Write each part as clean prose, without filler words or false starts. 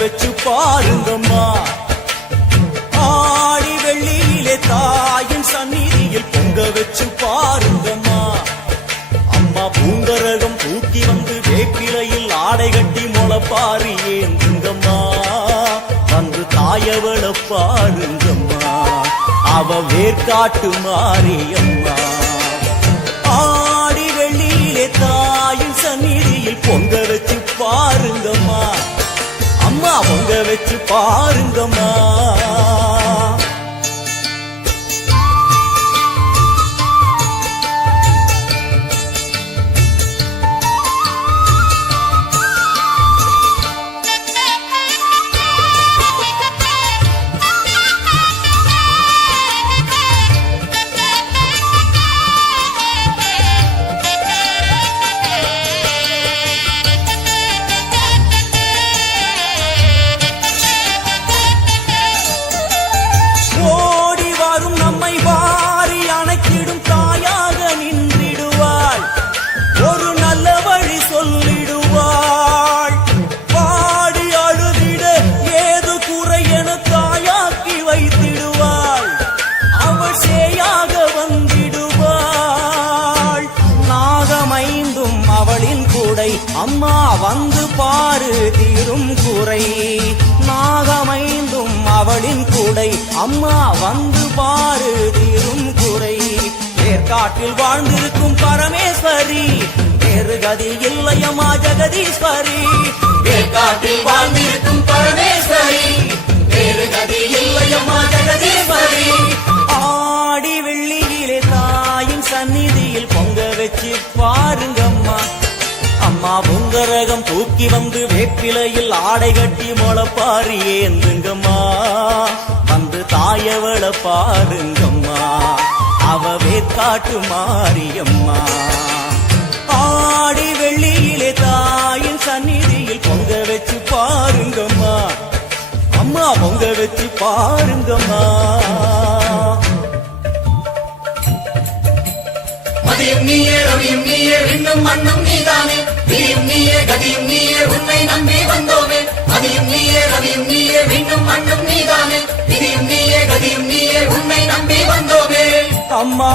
வச்சு பாருங்கம்மா. ஆடி வெள்ளியிலே தாயின் சந்நிதியில் பொங்க வச்சு பாருங்கம்மா. அம்மா பூங்கரகம் தூக்கி வந்து வேப்பிலையில் ஆடை கட்டி முளப்பாரி ஏந்துங்கம்மா. வந்து தாயவள பாருங்கம்மா, அவ வேர்காட்டு மாரியம்மா. ஆடி வெள்ளியிலே தாயின் சந்நிதியில் பொங்க வச்சு பாருங்கம்மா. அம்மா பொங்க வச்சு பாருங்கம்மா. அம்மா வந்து பாரு தீரும் குறை. நாகமைந்தும் அவளின் கூடை. அம்மா வந்து பாரு தீரும் குறை. ஏற்காட்டில் வாழ்ந்திருக்கும் பரமேஸ்வரி, வேறு கதி இல்லையம்மா ஜெகதீஸ்வரி. ஏற்காட்டில் வாழ்ந்திருக்கும் பரமேஸ்வரி, வேறு கதி இல்லையம்மா ஜெகதீஸ்வரி. ஆடி வெள்ளியிலே தாயின் சந்நிதியில் பொங்க வச்சு பாருங்கம்மா. அம்மா பொங்கரகம் தூக்கி வந்து வேப்பிலையில் ஆடை கட்டி முளப்பாரி ஏந்துங்கம்மா. வந்து தாயவள பாருங்கம்மா, அவ வேர்காட்டு மாரியம்மா. ஆடி வெள்ளியிலே தாயின் சந்நிதியில் பொங்க வச்சு பாருங்கம்மா. அம்மா பொங்க வச்சு பாருங்கம்மா. மதியும் நீயே ரவியும் நீயே விண்ணும் மண்ணும் நீதானே. விதியும் நீயே கதியும் நீயே உன்னை நம்பி வந்தோமே. மதியும் நீயே ரவியும் நீயே விண்ணும் மண்ணும் நீதானே. விதியும் நீயே கதியும் நீயே உன்னை நம்பி வந்தோமே. அம்மா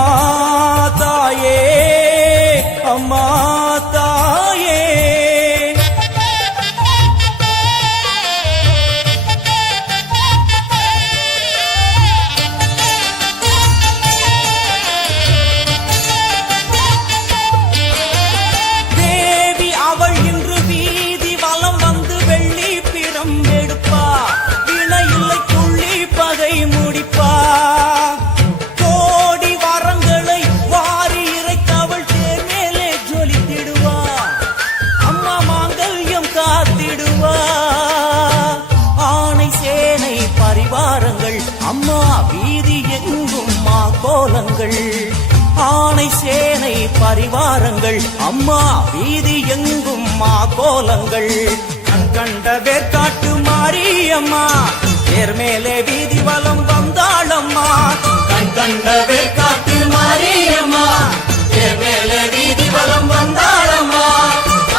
தாயே, அம்மா தாயே, முடிப்பா. கோடி வரங்களை வாரி இறைத்தவள் தேர் மேலே ஜொலித்திடுவா. அம்மா மாங்கல்யம் காத்திடுவா. ஆணை சேனை பரிவாரங்கள் அம்மா வீதி எங்கும் மா கோலங்கள். ஆணை சேனை பரிவாரங்கள் அம்மா வீதி எங்கும் மா கோலங்கள். கண் கண்ட வேர்காட்டு மாரியம்மா, தேர் மேலே வீதி வலம் வந்தாளம்மா. கண் கண்ட வேர்காட்டு மாரியம்மா, தேர் மேலே வீதி வலம் வந்தாளம்மா.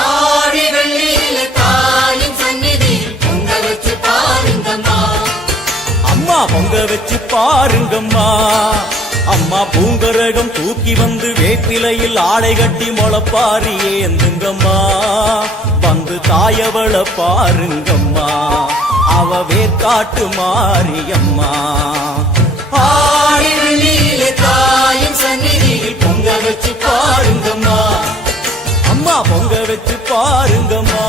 ஆடி வெள்ளியிலே தாயின் சந்நிதியில் பொங்க வச்சு பாருங்கம்மா. அம்மா பொங்க வச்சு பாருங்கம்மா. அம்மா பூங்கரகம் தூக்கி வந்து வேப்பிலையில் ஆடை கட்டி முளப்பாரி ஏந்துங்கம்மா. வந்து தாயவள பாருங்கம்மா, அவ வேர்காட்டு மாரியம்மா. ஆடி வெள்ளியிலே தாயின் சந்நிதியில் பொங்க வச்சு பாருங்கம்மா. அம்மா பொங்க வச்சு பாருங்கம்மா.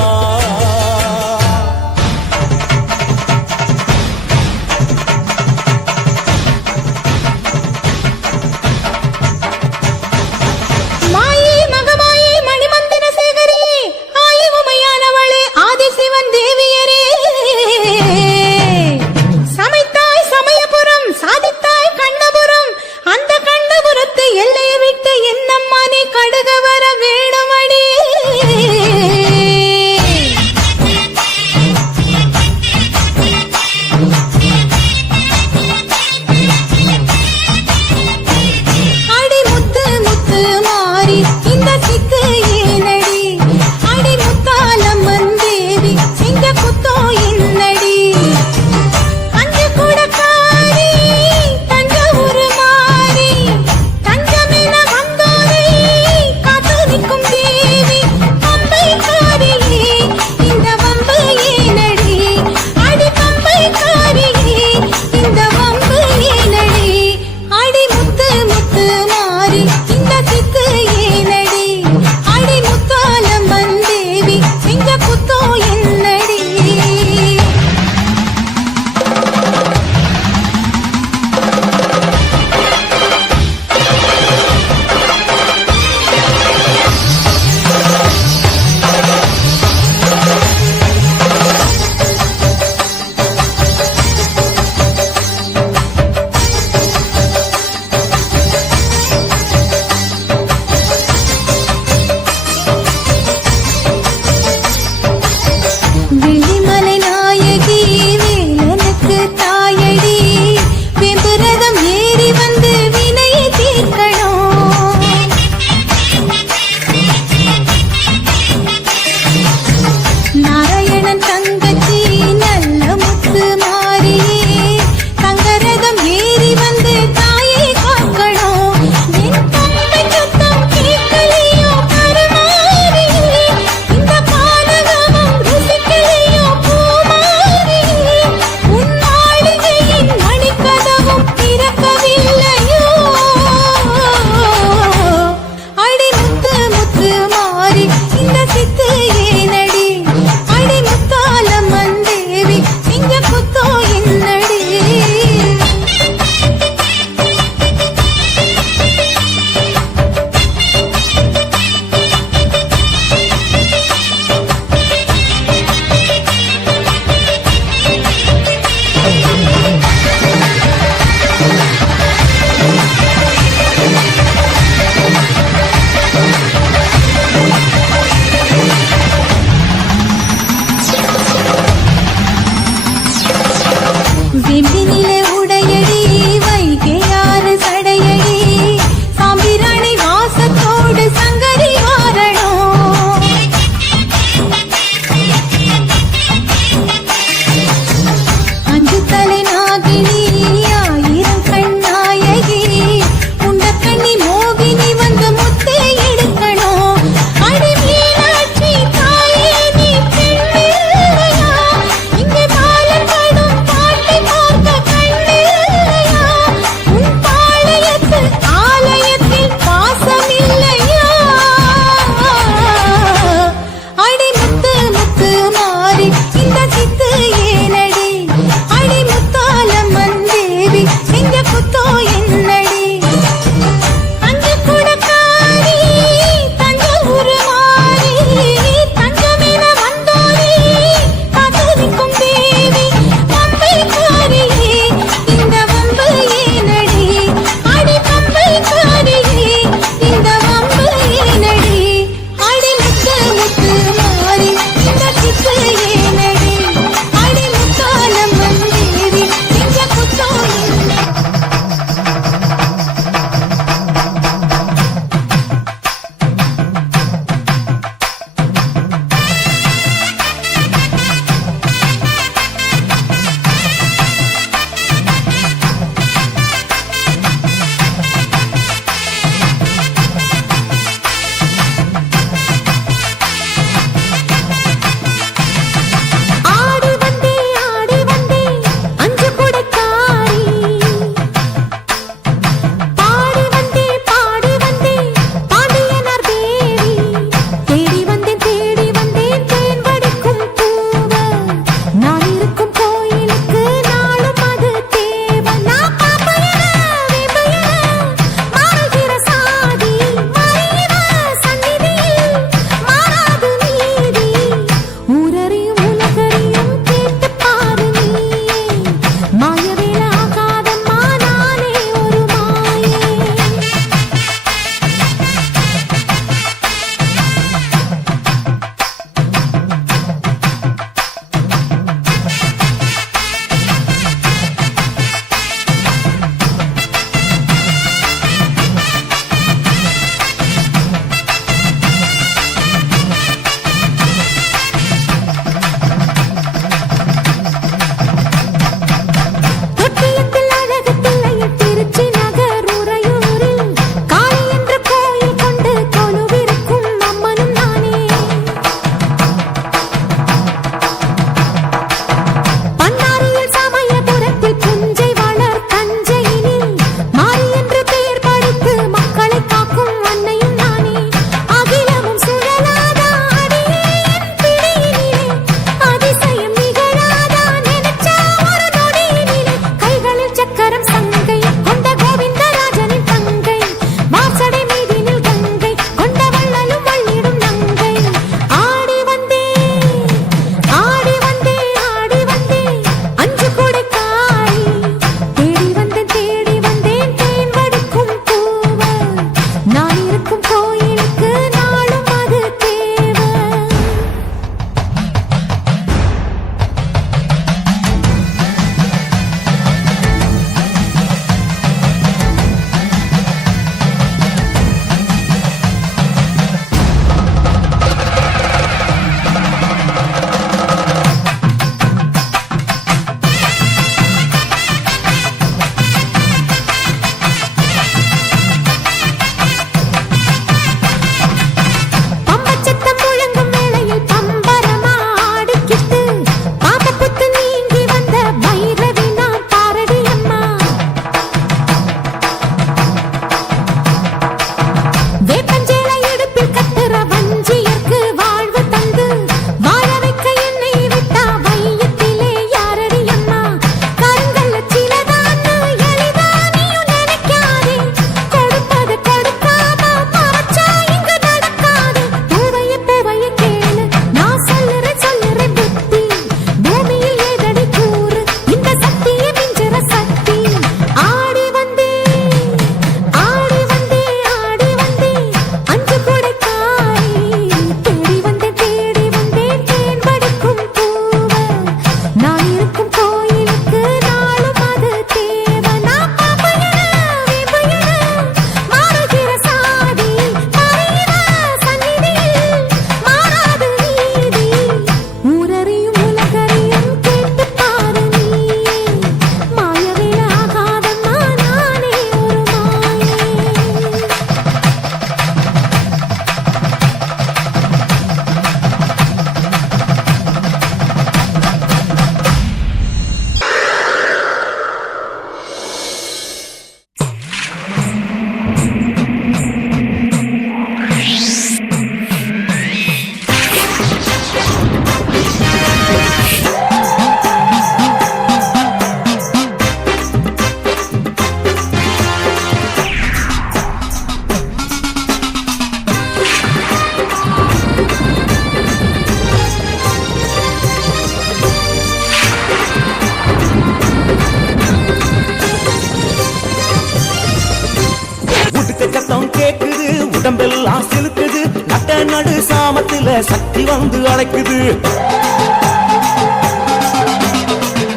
நடு சாமத்தில சக்தி வந்து அழைக்குது.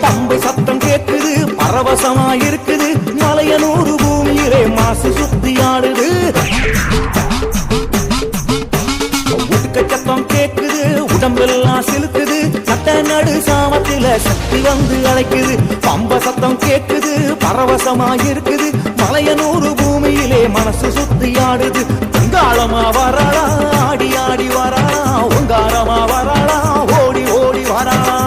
பம்பை சத்தம் கேட்குது, பரவசமா இருக்குது. மலையனூர் பூமியிலே மனசு சுத்தி ஆடுது. சத்தம் கேட்குது, உடம்பெல்லாம் சிலுக்குது. சட்ட நடு சாமத்தில சக்தி வந்து அழைக்குது. பம்ப சத்தம் கேட்குது, பரவசமா இருக்குது. மலையனூர் பூமியிலே மனசு சுத்தி ஆடுது. பொங்காளமா வராளா, ஆடி ஆடி வராளா. ஒங்காரமா வராளா, ஓடி ஓடி வராளா.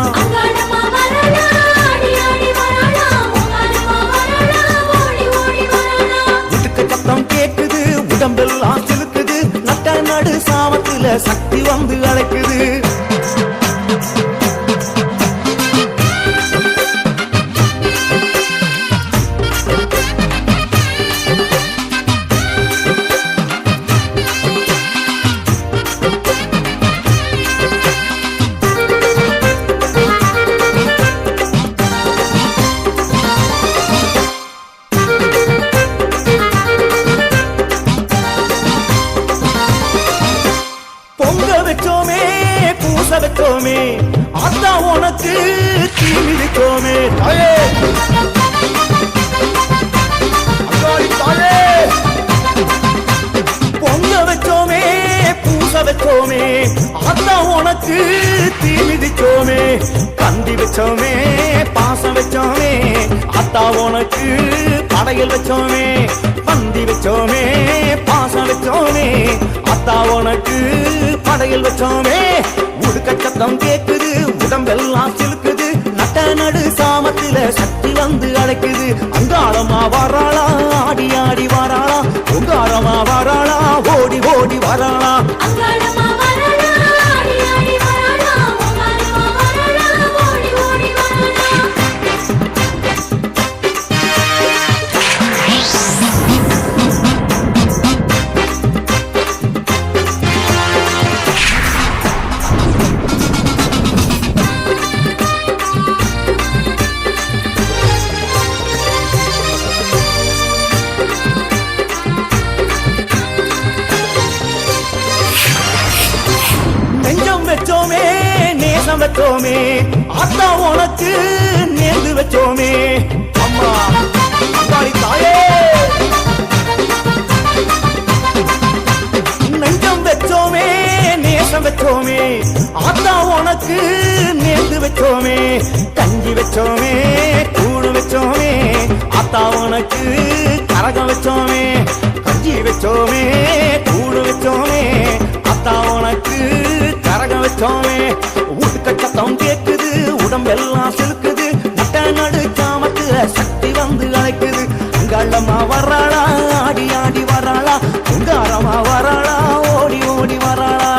வீட்டுக்கு சத்தம் கேட்குது, உடம்பெல்லாம் சிலுக்குது. நட்ட நடு சாமத்தில சக்தி வந்து அழைக்குது. வச்சோமே அத்தா உனக்கு தீ மிதிச்சோமே. தாயே தாயே பொங்க வச்சோமே, பூச வச்சோமே. அத்தா உனக்கு தீ மிதிச்சோமே. கந்தி வச்சோமே, பாசம் வச்சோமே. அத்தா உனக்கு படையல் வச்சோமே. பந்தி வச்சோமே, பாசம் வச்சோமே. அத்தா உனக்கு படையல் வச்சோமே. உடுக்க சத்தம் கேட்குது, உடம்பெல்லாம் சிலுக்குது. நட்ட நடு சாமத்தில சக்தி வந்து அழைக்குது. அங்காளமா வராளா, ஆடி ஆடி வராளா. பொங்காரமா வராளா, ஓடி ஓடி வராளா. வச்சோமே, நேசம் வச்சோமே. அத்தா உனக்கு நேர்ந்து வச்சோமே. அம்மா அங்காளி தாயே நெஞ்சம் வச்சோமே, நேசம் வச்சோமே. அத்தா உனக்கு நேர்ந்து வச்சோமே. கஞ்சி வச்சோமே, கூடு வச்சோமே. அத்தா உனக்கு கரகம் வச்சோமே. கஞ்சி வச்சோமே, கூடு வச்சோமே. அத்தா உனக்கு கரகம் வச்சோமே. உடுக்க சத்தம் கேட்குது, உடம்பெல்லாம் சிலுக்குது. நட்ட நடு சாமத்தில சக்தி வந்து அழைக்குது. அங்காளமா வராளா, ஆடி ஆடி வராளா. பொங்காரமா வராளா, ஓடி ஓடி வராளா.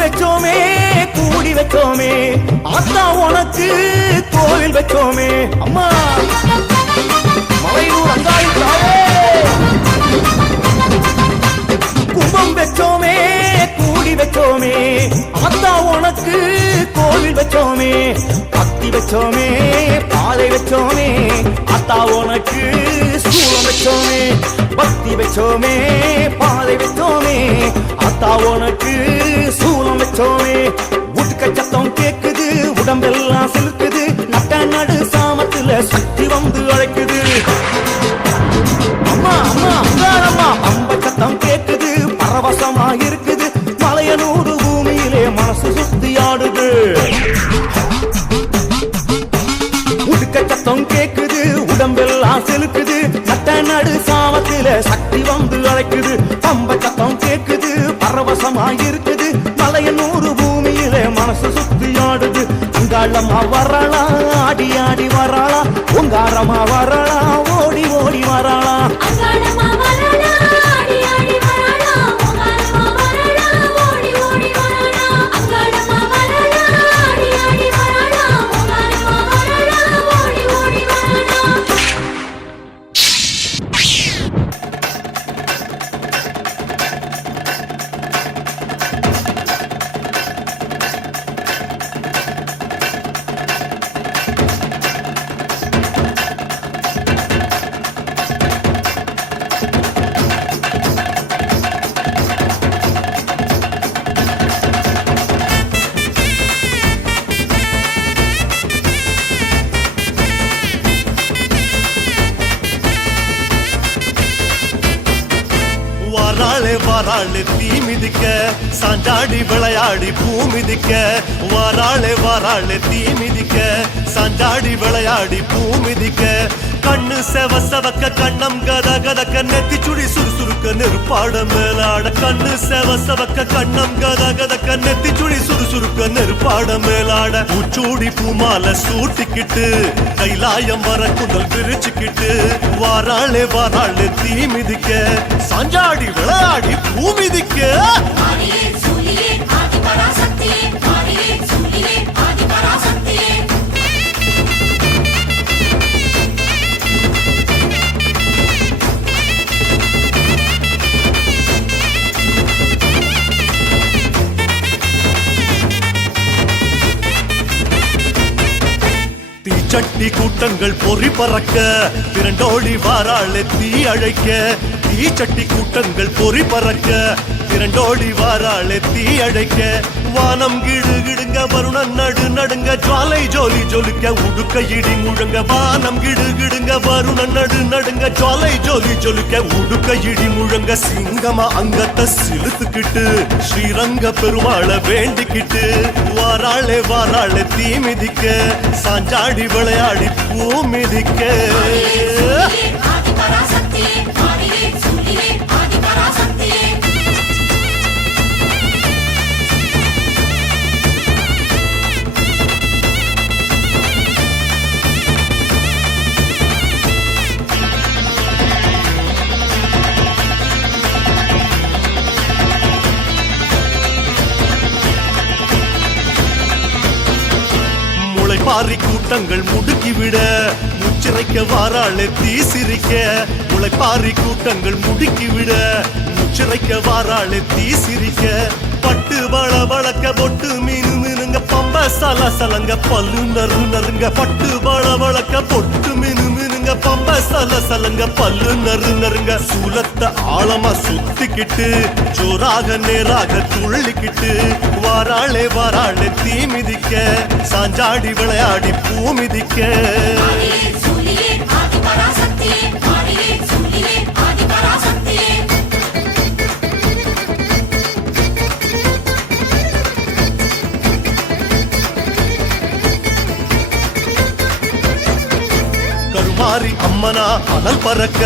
வச்சோமே, கூடி வச்சோமே. அத்தா உனக்கு கோவில் வச்சோமே. அம்மா மலையூர் அங்காளி தாயே கும்பம் வச்சோமே, கூடி வச்சோமே. அத்தா உனக்கு கோவில் வச்சோமே. பக்தி வச்சோமே, பாதை வச்சோமே. அத்தா உனக்கு சூளம் வச்சோமே. பக்தி வச்சோமே, பாதை வச்சோமே. அத்தா உனக்கு சூளம் வச்சோமே. உடுக்க சத்தம் கேட்குது, உடம்பெல்லாம் சிலுக்குது. நட்ட நடு சாமத்தில சக்தி வந்து அழைக்குது. அம்மா அம்மா அம்மா பம்ப சத்தம் கேட்குது, பரவசமா இருக்குது. மலையனூர் பூமியிலே மனசு சுத்தி ஆடுது. உடுக்க சத்தம் கேட்குது, உடம்பெல்லாம் செலுக்குது. நட்ட நடு சாமத்தில சக்தி வந்து அழைக்குது. பம்ப சத்தம் கேட்குது, பரவசமா இருக்குது. மலையனூர் பூமியிலே மனசு சுத்தி ஆடுது. அங்காளமா வராளா, ஆடி ஆடி வராளா. பொங்காரமா வராளா, ஓடி ஓடி வராளா அங்காளம்மா வராளா, ஆடி ஆடி வராளா, ஓங்காரம்மா வராளா, ஓடி ஓடி வராளா. அங்காளம்மா வராளா, ஆடி ஆடி வராளா, ஓங்காரம்மா வராளா, ஓடி ஓடி வராளா. வாராளே வாராளே தீ மிதிக்க சாஞ்சாடி விளையாடி பூ மிதிக்க வாராளே வாராளே தீ மிதிக்க சாஞ்சாடி விளையாடி பூ மிதிக்க கண்ணு செவ செவக்க கண்ணம் கத கதக்க நெத்தி சுடி சுறுசுறுக்க நெருப்பாட மேலாட கண்ணு செவ செவக்க கண்ணம் கத கதக்க நெத்தி சுடி சுறுசுறுக்க நெருப்பாட மேலாட பூச்சூடி பூமால சூட்டிக்கிட்டு கைலாயம் வர குதல் விரிச்சுக்கிட்டு வாராளே வாராளே தீ மிதிக்க சாஞ்சாடி விளையாடி பூ மிதிக்க மாரியே சூலியே ஆதிபராசக்தியே மாரியே சூலியே ஆதிபராசக்தியே தீச்சட்டி கூட்டங்கள் பொறி பறக்க திரண்டோடி வாராளே தீ அழைக்க தீச்சட்டி கூட்டங்கள் பொறி பறக்க திரண்டோடி வாராளே தீ அழைக்க வானம் கிடு கிடுங்க வருணன் நடு நடுங்க ஜுவாலை ஜோலி ஜொலிக்க உடுக்க இடி முழங்க வானம் கிடு கிடுங்க வருணன் நடு நடுங்க ஜுவாலை ஜோலி ஜொலிக்க உடுக்க இடி முழங்க சிங்கமா அங்கத்தை சிலுத்துக்கிட்டு ஸ்ரீரங்க பெருமாளை வேண்டிக்கிட்டு வாராளே வாராளே தீ மிதிக்க சாஞ்சாடி விளையாடி பூ மிதிக்க ஆதிபராசக்தியே மாரியே சூலியே ஆதிபராசக்தியே முளைப்பாரி கூட்டங்கள் முடுக்கிவிட முச்சிறைக்க வாராளே தீ சிரிக்க முளைப்பாரி கூட்டங்கள் முடுக்கிவிட முச்சிறைக்க வாராளே தீ சிரிக்க பட்டு வள வளக்க பொட்டு மீனு மீனுங்க பம்ப சல சலங்க பல்லு நறு நறுங்க பட்டு வள வளக்க பொட்டு மீனு மீனுங்க பம்ப சல சலங்க பல்லு நறு நறுங்க சூலத்தை ஆழமா சுத்திக்கிட்டு ஜோராக நேராக துள்ளிக்கிட்டு வாராளே வாராளே தீ மிதிக்க சாஞ்சாடி விளையாடி பூ மிதிக்க மாரியே சூலியே ஆதிபராசக்தியே மாரியே சூலியே ஆதிபராசக்தியே கருமாரி அம்மனா அனல் பறக்க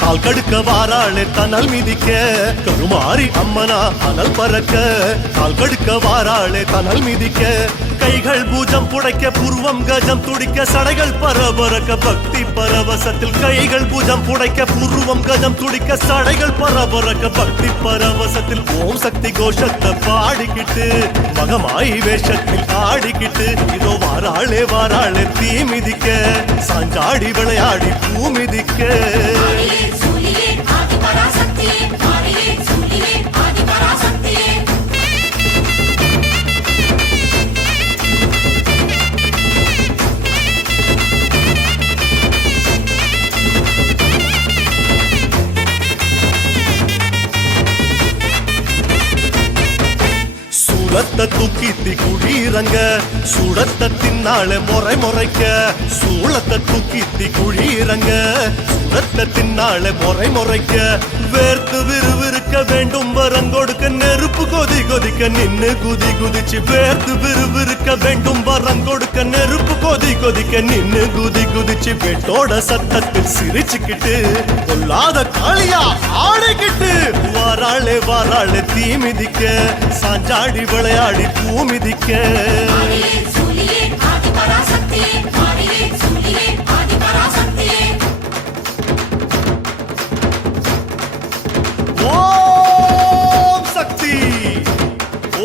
கால் கடுக்க வாராளே தனல் மிதிக்க கருமாரி அம்மனா அனல் பறக்க கால் கடுக்க வாராளே தனல் மிதிக்க கைகள் பூஜம் புடைக்க புருவம் கஜம் துடிக்க சடைகள் பரபரக்க பக்தி பரவசத்தில் கைகள் பூஜம் புடைக்க புருவம் கஜம் துடிக்க சடைகள் பரபரக்க பக்தி பரவசத்தில் ஓம் சக்தி கோஷத்தை பாடிக்கிட்டு மகமாயி வேஷத்தில் ஆடிக்கிட்டு இதோ வாராளே வாராளே தீ மிதிக்க சாஞ்சாடி விளையாடி பூ மிதிக்க மாரியே சூலியே ஆதிபராசக்தியே மாரியே சூலியே ஆதிபராசக்தியே சூளத்தை தூக்கித்தி குழீரங்க சூடத்தை தின்னால முறை முறைக்க சூளத்தை தூக்கித்தி குழீரங்க சூடத்தை தின்னால முறை முறைக்க வேர்த்து விறுவிறுக்க வேண்டும் வரங்கொடுக்க நெருப்பு கொதி கொதிக்க நின்னு குதி குதிச்சு வேர்த்து விறுவிறுக்க வேண்டும் வரங்கொடுக்க நெருப்பு கொதி கொதிக்க நின்னு குதி குதிச்சு வெட்டோட சத்தத்தில் சிரிச்சுக்கிட்டு கொல்லாத காளியா ஆடிக்கிட்டு வாராளே வாராளே தீ மிதிக்க சாஞ்சாடி விளையாடி பூ மிதிக்க மாரியே சூலியே ஆதிபராசக்தியே மாரியே சூலியே ஆதிபராசக்தியே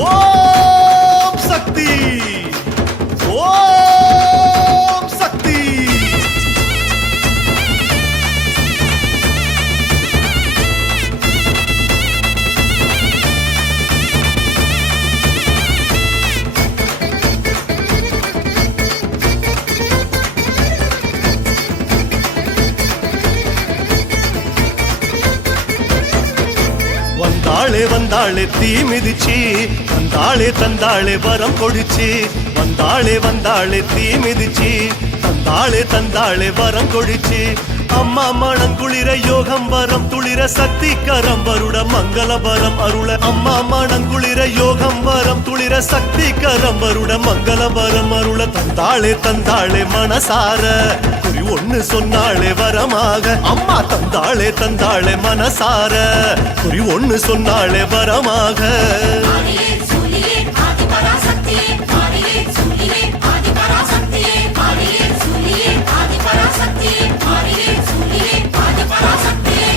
ஓம் சக்தி ஓம் சக்தி வந்தாளே வந்தாளே தீ மிதிச்சி வந்தாளே தந்தாளே வரம் கொடிச்சி வந்தாளே வந்தாளே தீ மிதிச்சி தந்தாளே வரம் கொடிச்சி அம்மா மணங்குளிர யோகம் வரம் துளிர சக்தி கரம் வருட மங்கள வரம் அருள அம்மா மணங்குளிர யோகம் வரம் துளிர சக்தி கரம் வருட மங்கள வரம் அருள தந்தாளே மனசார குறி ஒண்ணு சொன்னாளே வரமாக அம்மா தந்தாளே மனசார குறி ஒண்ணு சொன்னாளே வரமாக ஆதியே சூலியே ஆதி பராசக்தியே ஆதியே சூலியே ஆதி பராசக்தியே ஆதியே சூலியே ஆதி பராசக்தியே ஆதியே சூலியே ஆதி பராசக்தியே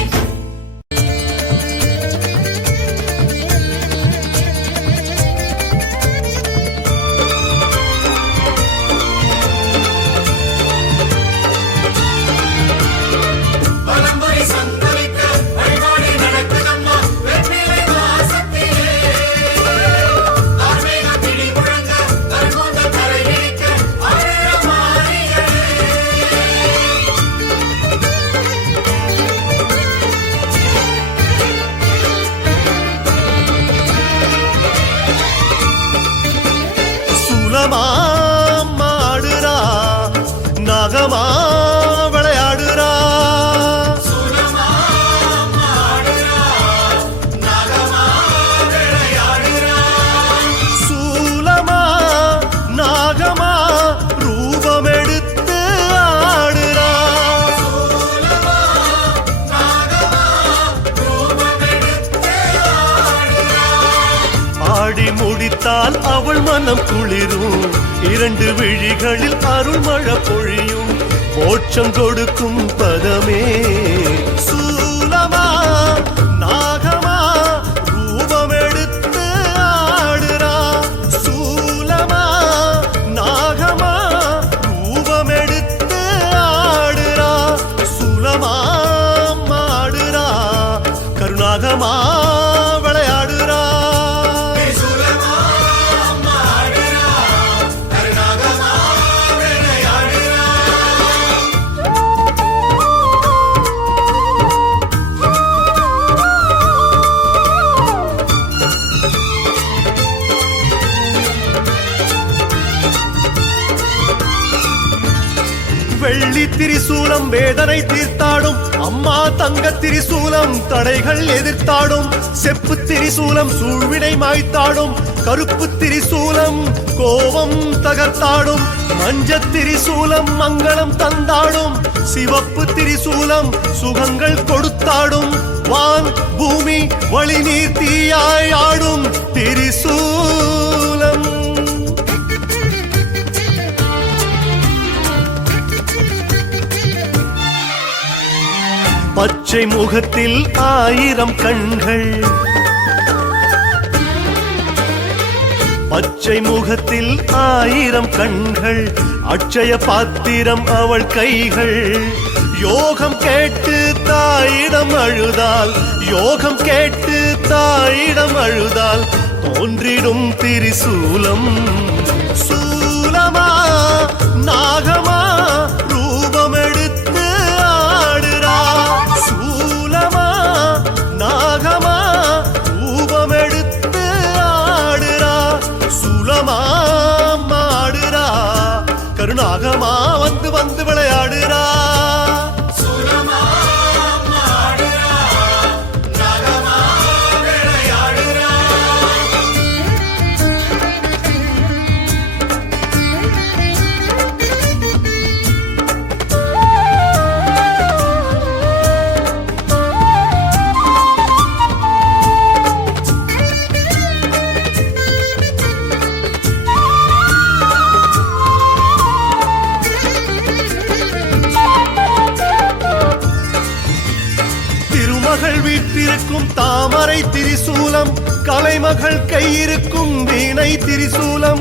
பலம்பொறி சங்கமிக்க வழிபாடு நடக்குதம்மா வெற்றிலை வாசக்தியே ஆர்மேக பிடி முழங்க கருங்கோந்த கரை இடிக்க அருள மாறியே சூலமா மாடுறா நாகமா விளையாடுறா சூலமா மாடுறா நாகமா விளையாடுறா சூலமா நாகமா ரூபமெடுத்து ஆடுறா சூலமா நாகமா ரூபமெடுத்து ஆடுறா ஆடி முடித்தால் அவள் மனம் குளிரும் இரண்டு விழிகளில் அருள்மழை பொழியும் மோட்சம் கொடுக்கும் பதமே சூலமா நாகமா ரூபமெடுத்து ஆடுறா சூலமா நாகமா ரூபமெடுத்து ஆடுறா சூலமா மாடுறா கருணாகமா விளையாடுறா சூலமா மாடுறா கருணாகமா விளையாடுறா வெள்ளி திரிசூலம் வேதனை தீர்த்தாடும் அம்மா தங்க திரிசூலம் தடைகள் எதிர்த்தாடும் செப்பு திரிசூலம் சூழ்வினை மாய்த்தாடும் கருப்பு திரிசூலம் கோபம் தகர்த்தாடும் மஞ்ச திரிசூலம் மங்களம் தந்தாடும் சிவப்பு திரிசூலம் சுகங்கள் கொடுத்தாடும் வான் பூமி வழி நீர் தீயாய் ஆடும் திரிசூலம் பச்சை முகத்தில் ஆயிரம் கண்கள் பச்சை முகத்தில் ஆயிரம் கண்கள் அட்சய பாத்திரம் அவள் கைகள் யோகம் கேட்டு தாயிடம் அழுதால் யோகம் கேட்டு தாயிடம் அழுதால் தோன்றிடும் திரிசூலம் சூலமா நாகமா ரூபமெடுத்து ஆடுறா சூலமா நாகமா ரூபமெடுத்து ஆடுறா சூலமா மாடுறா கருணாகமா வந்து வந்து விளையாடுறா சூலமா மாடுறா நாகமா விளையாடுறா திருமகள் வீட்டிருக்கும் தாமரை திரிசூலம் கலைமகள் கையிருக்கும் வீணை திரிசூலம்,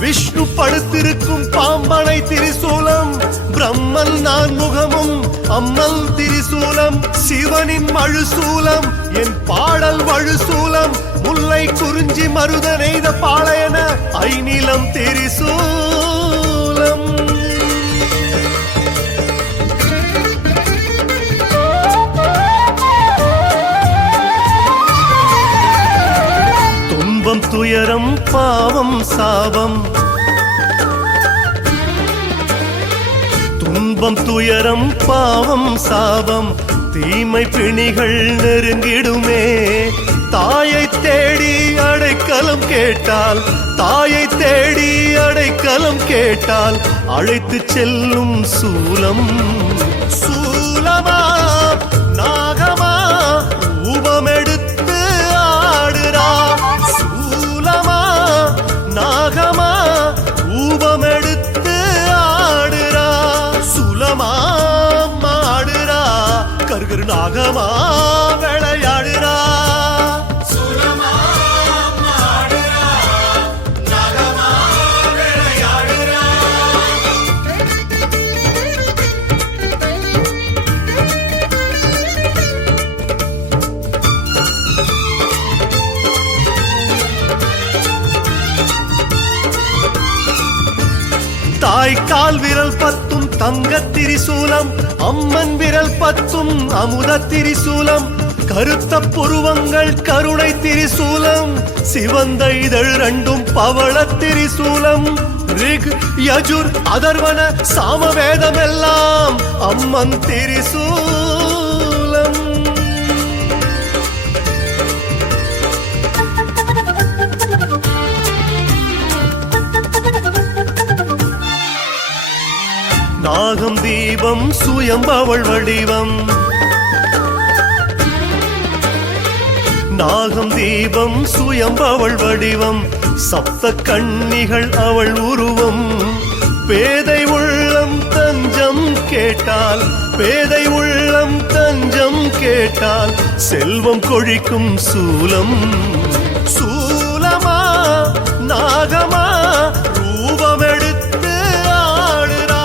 விஷ்ணு படுத்திருக்கும் பாம்பனை திரிசூலம், பிரம்மன் நான் முகமும் அம்மன் திரிசூலம், சிவனின் மழுசூலம் என் பாடல் வழுசூலம், முல்லை குறிஞ்சி மருத நெய்த பாளையன ஐநிலம் திரிசூலம். துன்பம் துயரம் பாவம் சாபம், துன்பம் துயரம் பாவம் சாபம், தீமை பிணிகள் நெருங்கிடுமே. தாயை தேடி அடைக்கலம் கேட்டால், தாயை தேடி அடைக்கலம் கேட்டால் அழைத்து செல்லும் சூலம். சூலமா நாகமா ரூபமெடுத்து ஆடுறா, சூலமா நாகமா ரூபமெடுத்து ஆடுறா, சுலமா மாடுறா கருகரு நாகமா விளையாடுறா. தாய் கால் விரல் பத்தும் தங்க திரிசூலம், அம்மன் விரல் பத்தும் அமுத திரிசூலம், கருத்த புருவங்கள் கருணை திரிசூலம், சிவந்த இதழ் ரெண்டும் பவள திரிசூலம், ரிக் யஜுர் அதர்வன சாமவேதமெல்லாம் அம்மன் திரிசூலம். நாகம் தீபம் சுயம்பவள் வடிவம், நாகம் தீபம் சுயம்பவள் வடிவம், சப்த கன்னிகள் அவள் உருவம், பேதை உள்ளம் தஞ்சம் கேட்டால், பேதை உள்ளம் தஞ்சம் கேட்டால் செல்வம் கொழிக்கும் சூலம். சூலமா நாகமா ரூபமெடுத்து ஆடுறா,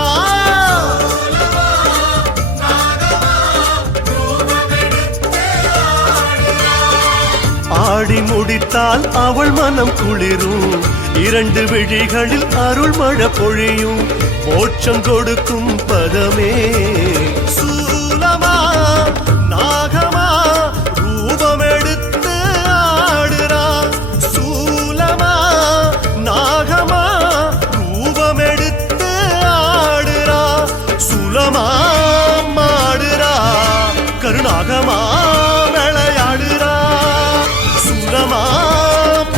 ஆடி முடித்தால் அவள் மனம் குளிரும், இரண்டு விழிகளில் அருள் மழை பொழியும், மோட்சம் கொடுக்கும் பதமே. சூலமா நாகமா ரூபமெடுத்து ஆடுறா, சூலமா நாகமா ரூபமெடுத்து ஆடுறா, சுலமா மாடுறா கருணாகமா விளையாடுறா, சுலமா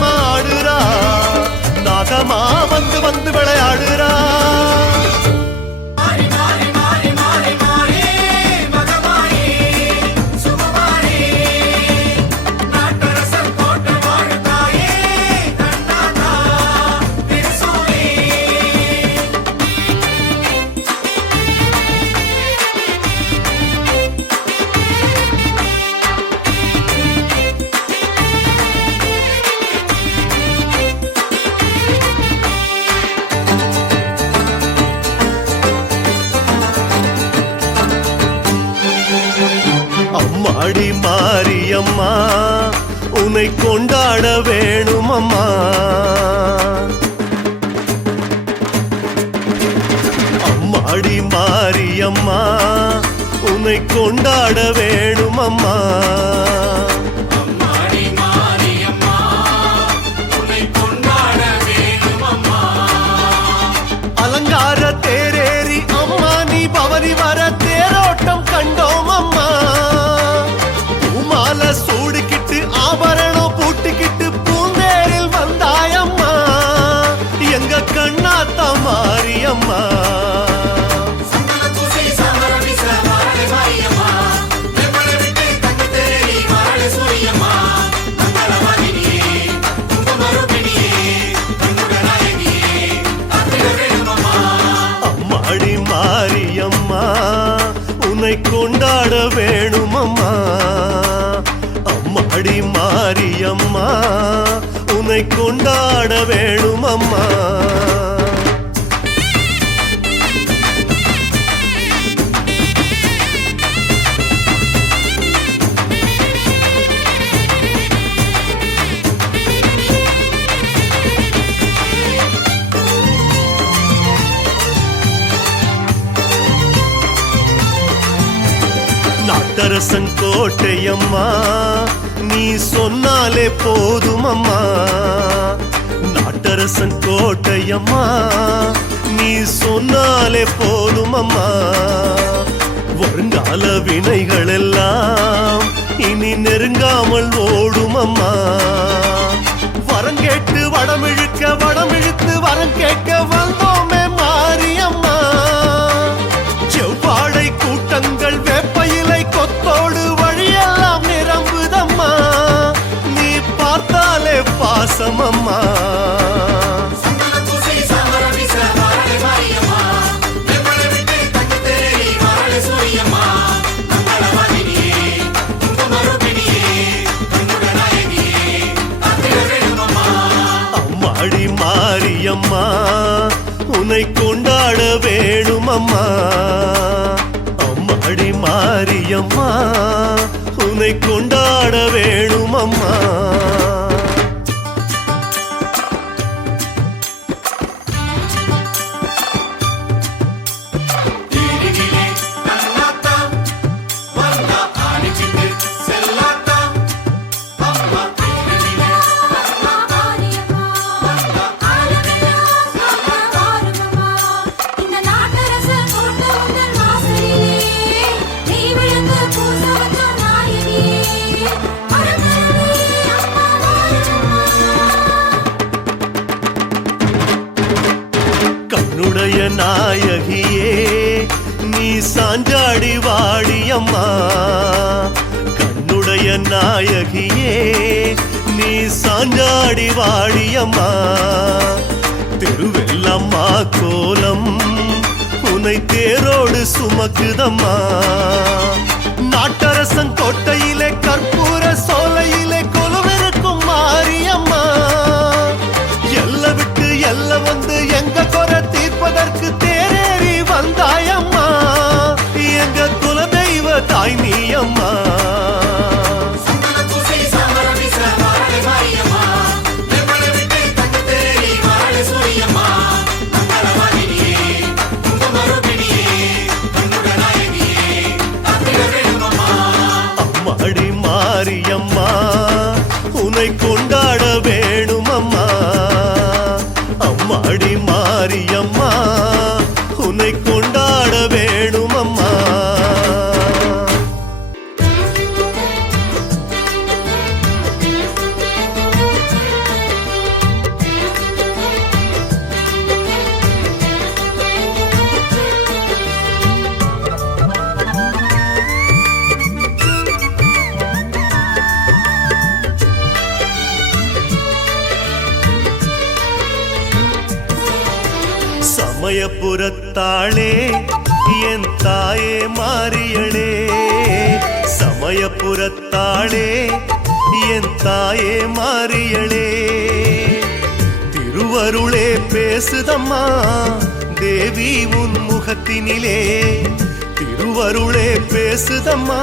மாடுறா நாகமா வந்து வந்து விளையாடுறா. அம்மாடி மாரியம்மா உன்னை கொண்டாட வேணும் அம்மா, அம்மாடி மாரியம்மா உன்னை கொண்டாட வேணும் அம்மா. அலங்கார தேரேறி அம்மா நீ பவனி வர தேரோட்டம் கண்டோம் அம்மா, பூமால சூடிக்கிட்டு ஆபரணம் பூட்டிக்கிட்டு பூந்தேரில் வந்தாயம்மா, எங்க கண்ணாத்தா மாரியம்மா. அம்மாடி மாரியம்மா உன்னை கொண்டாட வேணும் அம்மா, அம்மாடி மாரியம்மா உன்னை கொண்டாட வேணும். நாட்டரசன் கோட்டையம்மா நீ சொன்னாலே போதும் அம்மா நாட்டரசன் கோட்டையம்மா நீ சொன்னாலே போதும் அம்மா வருங்கால வினைகள் எல்லாம் இனி நெருங்காமல் ஓடும் அம்மா வரம் கேட்டு வடமிழுக்க வடமிழுத்து வரம் கேட்க வந்தோமே மாரியம்மா செவ்வாழை கூட்டங்கள் வேப்பையிலை கொத்தோடு வழியெல்லாம் நிரம்புதம்மா நீ பார்த்தாலே பாசமம்மா அம்மாடி மாரியம்மா உன்னை கொண்டாட வேணும் அம்மா அம்மாடி மாரியம்மா உன்னை கொண்டாட வேணும் அம்மா கண்ணுடைய நாயகியே நீ சாஞ்சாடி வாடியம்மா கண்ணுடைய நாயகியே நீ சாஞ்சாடி வாடியம்மா திருவெல்லம்மா கோலம் உன்னை தேரோடு சுமக்குதம்மா நாட்டரசன் கோட்டையிலே கற்பூர சோலையிலே கொலுவிருக்கும் மாரியம்மா எல்ல விட்டு எல்ல வந்து எங்க குறை தீர்ப்பதற்கு தேரேறி வந்தாயம்மா எங்க குலதெய்வ தாய் நீ அம்மா அம்மாடி மாரியம்மா உன்னை கொண்டாட வேணும் அம்மா அம்மாடி மாரியம்மா உன்னை கொண்டாட வேணும் அம்மா சமயபுரத்தாளே என் தாயே மாரியளே சமயபுரத்தாளே என் தாயே மாரியளே திருவருளே பேசுதம்மா தேவி உன் முகத்தினிலே திருவருளே பேசுதம்மா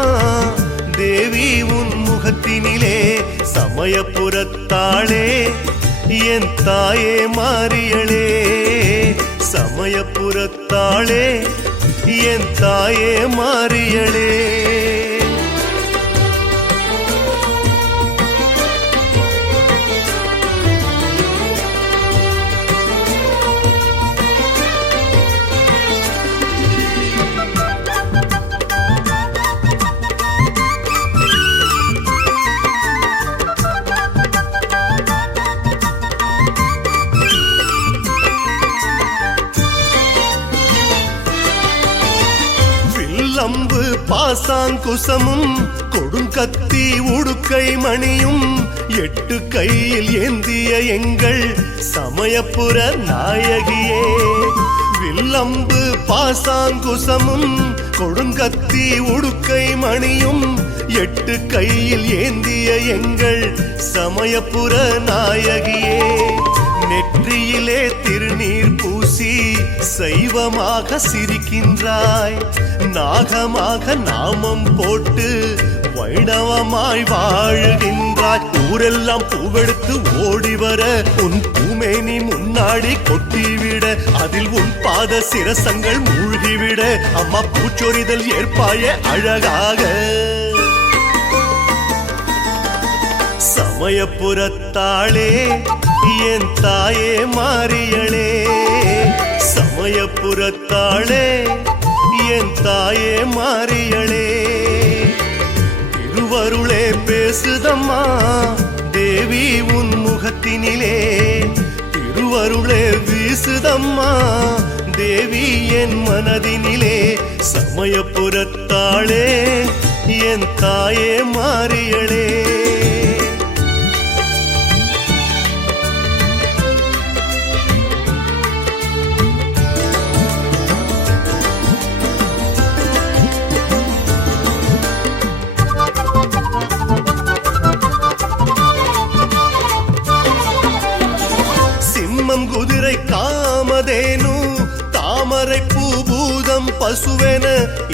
தேவி உன் முகத்தினிலே சமயபுரத்தாளே என் தாயே மாரியளே சமயபுரத்தாளே என் தாயே மாரியளே அம்பு பாசாங்குசமும் கொடுங்கத்தி உடுக்கை மணியும் 8 கையில் ஏந்திய எங்கள் சமயபுர நாயகியே வில்லம்பு பாசாங்குசமும் கொடுங்கத்தி உடுக்கை மணியும் 8 கையில் ஏந்திய எங்கள் சமயபுர நாயகியே நெற்றியிலே திருநீர் பூசி சைவமாக சிரிக்கின்றாய் நாகமாக நாமம் போட்டு வைணவமாய் வாழுகின்றாய் ஊரெல்லாம் பூவெடுத்து ஓடி வர உன் பூமேனி முன் முன்னாடி கொட்டிவிட அதில் உன் பாத சிரசங்கள் மூழ்கிவிட அம்மா பூச்சொரிதல் ஏற்பாய அழகாக சமயபுரத்தாளே என் தாயே மாரியளே சமயபுரத்தாளே என் தாயே மாரியளே திருவருளே பேசுதம்மா தேவி உன் முகத்தினிலே திருவருளே வீசுதம்மா தேவி என் மனதினிலே சமயபுரத்தாளே என் தாயே மாரியளே குதிரை காமதேனு தாமரை பூபூதம் பசுவென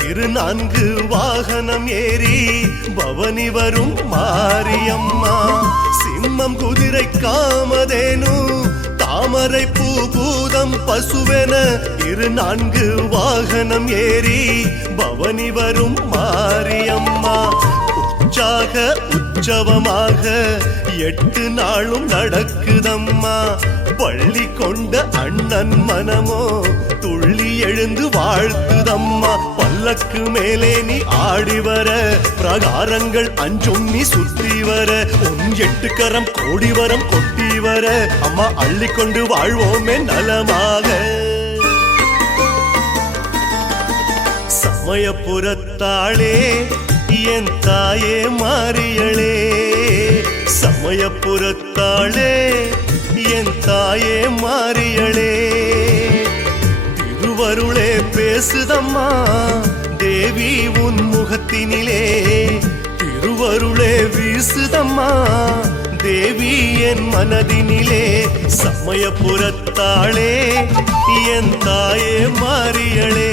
4 வாகனம் ஏறி பவனி வரும் மாரியம்மா சிம்மம் குதிரை காமதேனு தாமரை பூபூதம் பசுவென 4 வாகனம் ஏறி பவனி வரும் மாரியம்மா உற்சாக உற்சவமாக 8 நாளும் நடக்குதம்மா பள்ளி கொண்ட அண்ணன் மனமோ துள்ளி எழுந்து வாழ்த்துதம்மா பல்லக்கு மேலே நீ ஆடி வர பிரகாரங்கள் 5 நீ சுற்றி வர உன் 8 கரம் கோடி வரம் கொட்டி வர அம்மா அள்ளிக்கொண்டு வாழ்வோமே நலமாக சமயபுரத்தாளே என் தாயே மாரியளே சமயபுரத்தாளே என் தாயே மாரியளே திருவருளே பேசுதம்மா தேவி உன் முகத்தினிலே திருவருளே வீசுதம்மா தேவி என் மனதினிலே சமயபுரத்தாளே என் தாயே மாரியளே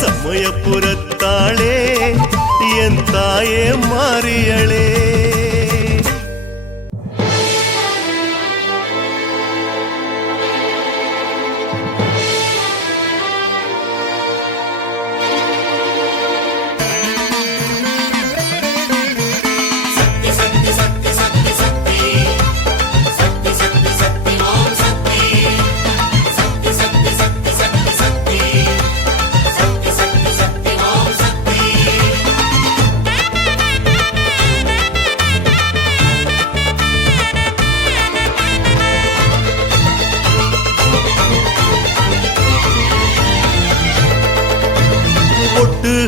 சமயபுரத்தாளே என் தாயே மாரியளே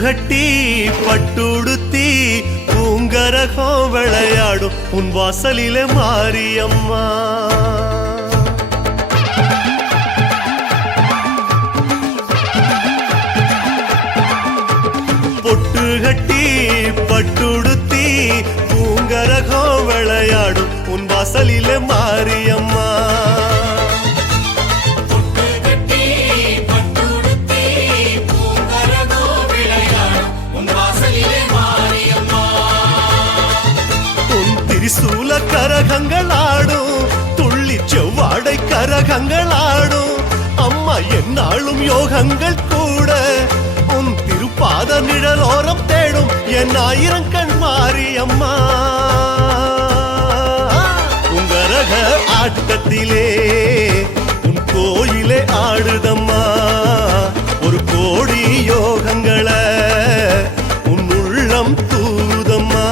கட்டி பட்டுடுத்தி பூங்கரகம் விளையாடும் உன் வாசலிலே மாரியம்மா பொட்டு கட்டி பட்டுடுத்தி பூங்கரகம் விளையாடும் உன் வாசலிலே மாரியம்மா திரிசூல கரகங்கள் ஆடும் துள்ளி செவ்வாடை கரகங்கள் ஆடும் அம்மா என்னாலும் யோகங்கள் கூட உன் திருப்பாத நிழலோரம் தேடும் என் 1000 கண் மாரியம்மா உங்கரக ஆட்டத்திலே உன் கோயிலே ஆடுதம்மா ஒரு கோடி யோகங்களை உன் உள்ளம் தூதம்மா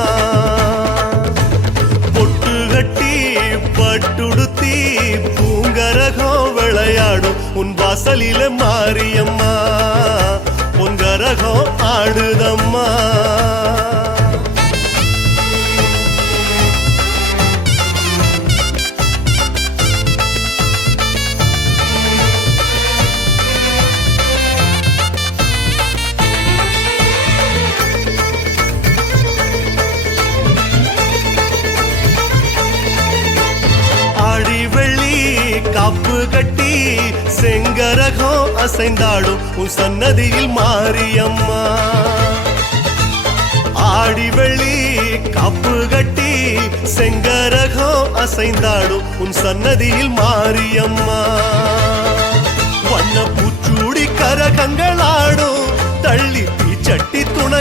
பட்டுடுத்தி பூங்கரகம் விளையாடும் உன் வாசலிலே மாரியம்மா பொங்கரகம் ஆடுதம்மா காப்பு கட்டி செங்கரகம் அசைந்தாடும் உன் சன்னதியில் மாரியம்மா ஆடி வெள்ளி காப்பு கட்டி செங்கரகம் அசைந்தாடும் உன் சன்னதியில் மாரியம்மா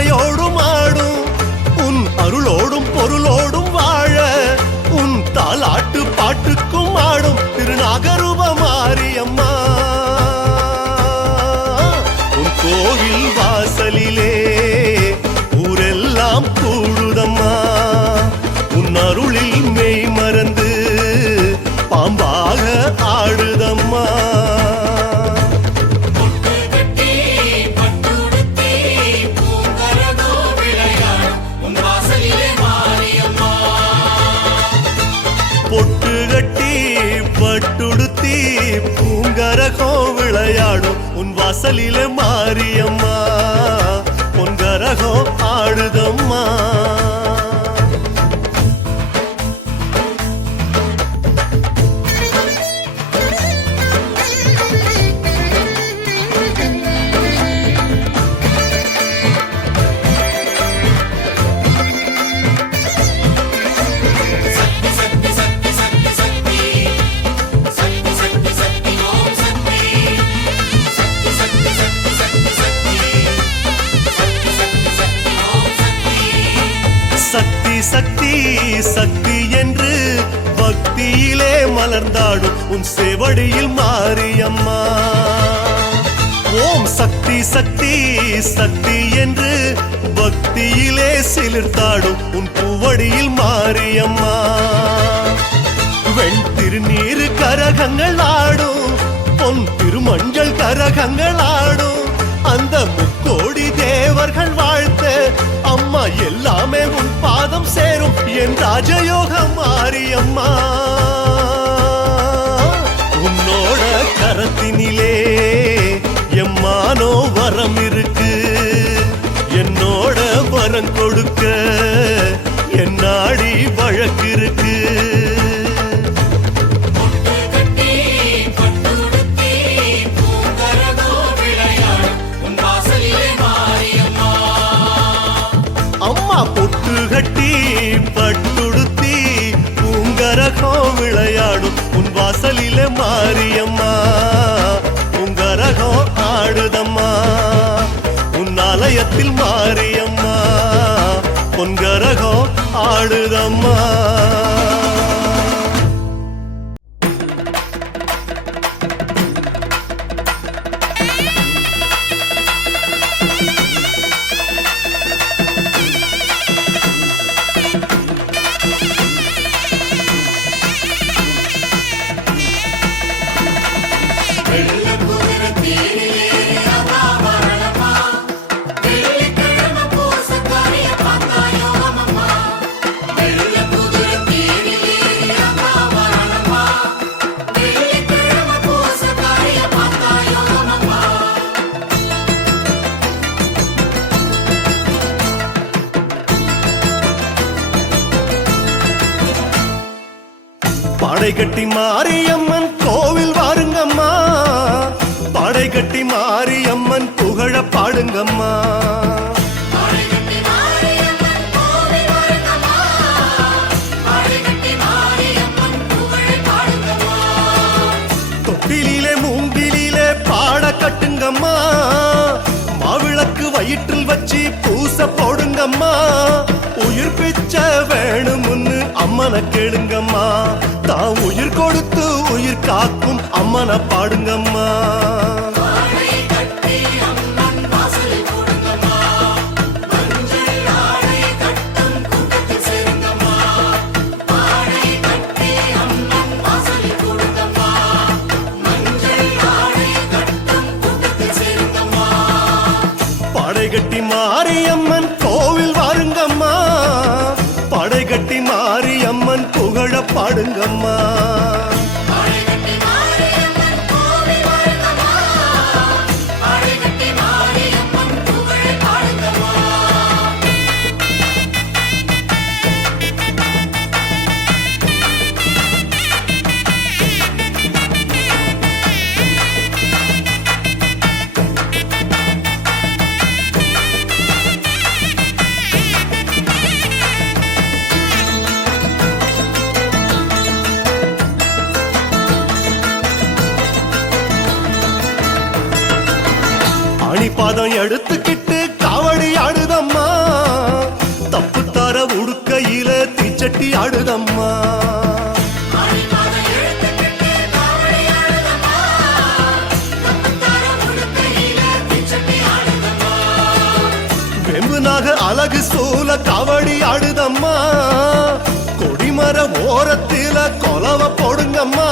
துணையோடும் ஆடும் உன் அருளோடும் பொருளோடும் வாழ உன் தாலாட்டு பாட்டுக்கும் ஆடும் திருநாகரூப மாரியம்மா உன் கோவில் வாசலிலே ஊரெல்லாம் கூடுதம்மா உன் அருளில் மெய் மறந்து பாம்பாக ஆடுதம்மா பொட்டு கட்டி பட்டுடுத்தி பூங்கரகம் விளையாடும் உன் வாசலிலே மாரியம்மா பொன்கரகம் ஆடுதம்மா சக்தி சக்தி சக்தி என்று பக்தியிலே மலர்ந்தாடும் உன் சேவடியில் மாரியம்மா ஓம் சக்தி சக்தி சக்தி என்று பக்தியிலே சிலிர்த்தாடும் உன் பூவடியில் மாரியம்மா வெண் திருநீர் கரகங்கள் ஆடும் பொன் திருமஞ்சள் கரகங்கள் ஆடும் அந்த முக்கோடி தேவர்கள் வாழ்த்த அம்மா எல்லாமே உன் பாதம் சேரும் என் ராஜயோக மாரியம்மா உன்னோட கரத்தினிலே எம்மானோ வரம் இருக்கு என்னோட வரம் கொடுக்க என் நாடி வழக்கு இருக்கு பொட்டு கட்டி பட்டுடுத்தி பூங்கரகம் விளையாடும் உன் வாசலிலே மாரியம்மா பூங்கரகம் ஆடுதம்மா உன் ஆலயத்தில் மாரியம்மா பொன்கரகம் ஆடுதம்மா பாடை கட்டி மாரியம்மன் கோவில் வாருங்கம்மா பாடை கட்டி மாரியம்மன் புகழ பாடுங்கம்மா தொட்டிலே மூங்கிலே பாட கட்டுங்கம்மா மாவிளக்கு வயிற்றில் வச்சு பூச போடுங்கம்மா உயிர் பிச்சை வேணும்னு அம்மனை கேளுங்கம்மா தான் உயிர் கொடுத்து உயிர் காக்கும் அம்மனை பாடுங்கம்மா பாடை கட்டி மாரியம்மன் கோவில் வாருங்கம்மா பாடை கட்டி மாரியம்மன் புகழ பாடுங்கம்மா பாதம் எடுத்துக்கிட்டு காவடி ஆடுதம்மா ஆடுதம்மா ஆடி மாத எழுத்துக்கிட்டு காவடி ஆடுதம்மா கம்பத்தார முழுக்கையில பிச்சட்டி ஆடுதம்மா வெம்புனாக அழகு சூல காவடி ஆடுதம்மா கொடிமர ஓரத்தில கொலவ போடுங்கம்மா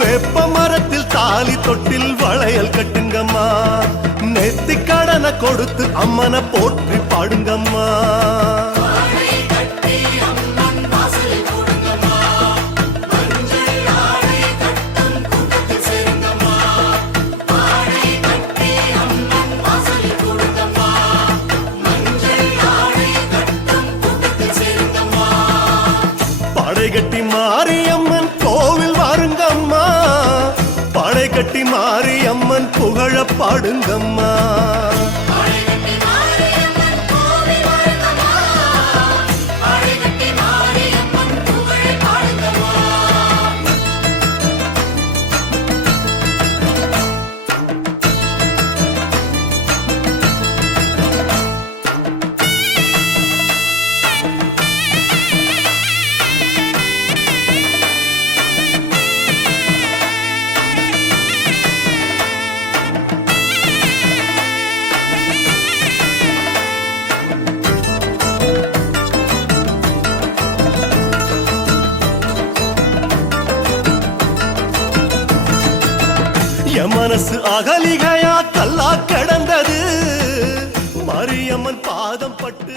வேப்ப மரத்தில் தாலி தொட்டில் வளையல் கட்டுங்கம்மா நெத்தி கடனை கொடுத்து அம்மனை போற்றி பாடுங்கம்மா ஆடை கட்டி அம்மன் வாசலில் கூடுங்கம்மா மஞ்சள் ஆடை கட்டும் கூட்டத்தில் சேருங்கம்மா ஆடை கட்டி அம்மன் வாசலில் கூடுங்கம்மா மஞ்சள் ஆடை கட்டும் கூட்டத்தில் சேருங்கம்மா படை கட்டி மாரியம்மன் கோவில் வாருங்கம்மா படை கட்டி மாரியம்மன் புகழ பாடுங்கம்மா ஆடை கட்டி மாரியம்மன் கோவில் வாருங்கம்மா ஆடை கட்டி மாரியம்மன் புகழை பாடுங்கம்மா என் மனசு அகலிகையா கல்லா கிடந்தது மாரியம்மன் பாதம் பட்டு